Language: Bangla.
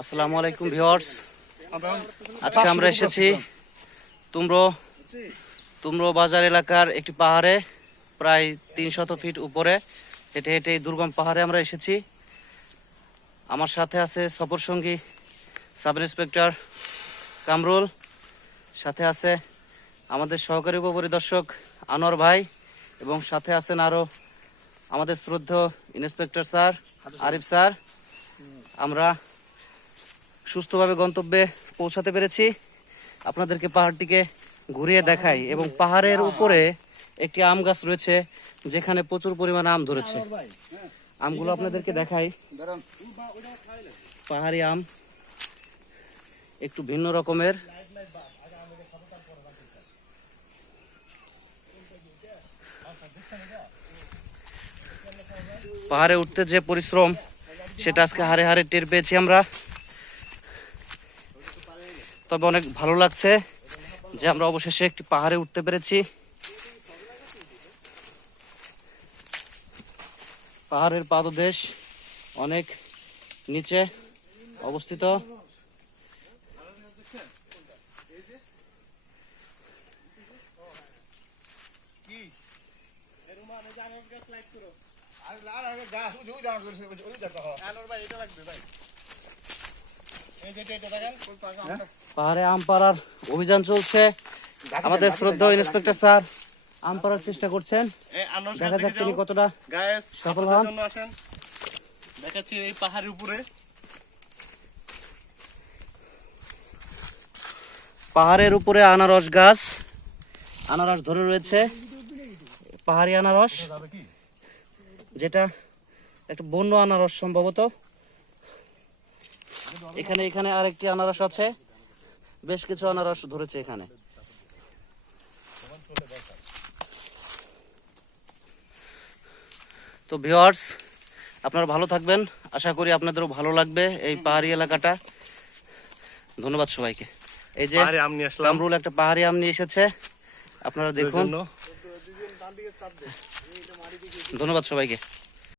আসসালামু আলাইকুম ভিউয়ার্স, আজকে আমরা এসেছি তুমরো বাজার এলাকার একটি পাহাড়ে, প্রায় 300 ফিট উপরে হেঁটে হেঁটে এই দুর্গম পাহাড়ে আমরা এসেছি। আমার সাথে আছে সফর সঙ্গী সাব ইন্সপেক্টর কামরুল, সাথে আছে আমাদের সহকারী উপপরিদর্শক আনোয়ার ভাই, এবং সাথে আছেন আরও আমাদের শ্রদ্ধেয় ইন্সপেক্টর স্যার আরিফ স্যার। আমরা সুস্থভাবে গন্তব্যে পৌঁছাতে পেরেছি। আপনাদেরকে পাহাড়টিকে ঘুরিয়ে দেখাই, এবং পাহাড়ের উপরে একটি আম গাছ রয়েছে যেখানে প্রচুর পরিমাণে আম ধরেছে। আমগুলো আপনাদেরকে দেখাই। পাহাড়ি আম একটু ভিন্ন রকমের। পাহাড়ে উঠতে যে পরিশ্রম, সেটা আজকে হাড়ে হাড়ে টের পেয়েছি আমরা। তবে অনেক ভালো লাগছে যে আমরা অবশেষে একটি পাহাড়ে উঠতে পেরেছি। পাহাড়ের পাদদেশ অনেক নিচে অবস্থিত। পাহাড়ে আম পাড়ার অভিযান চলছে। আমাদের শ্রদ্ধেয় ইন্সপেক্টর স্যার আম পাড়ার চেষ্টা করছেন। দেখা যাক তিনি কতটা সফল হন। দেখাচ্ছি এই পাহাড়ের উপরে পাহাড়ের উপরে আনারস গাছ, আনারস ধরে রয়েছে। পাহাড়ি আনারস, যেটা একটা বন্য আনারস সম্ভবত। এখানে আরেকটি আনারস আছে, বেশ কিছু আনারস ধরেছে এখানে। তো ভিউয়ার্স, আপনারা ভালো থাকবেন, আশা করি আপনাদেরও ভালো লাগবে এই পাহাড়ি এলাকাটা। ধন্যবাদ সবাইকে। এই যে কামরুল একটা পাহাড়ি আম নিয়ে এসেছে, আপনারা দেখুন। ধন্যবাদ সবাইকে।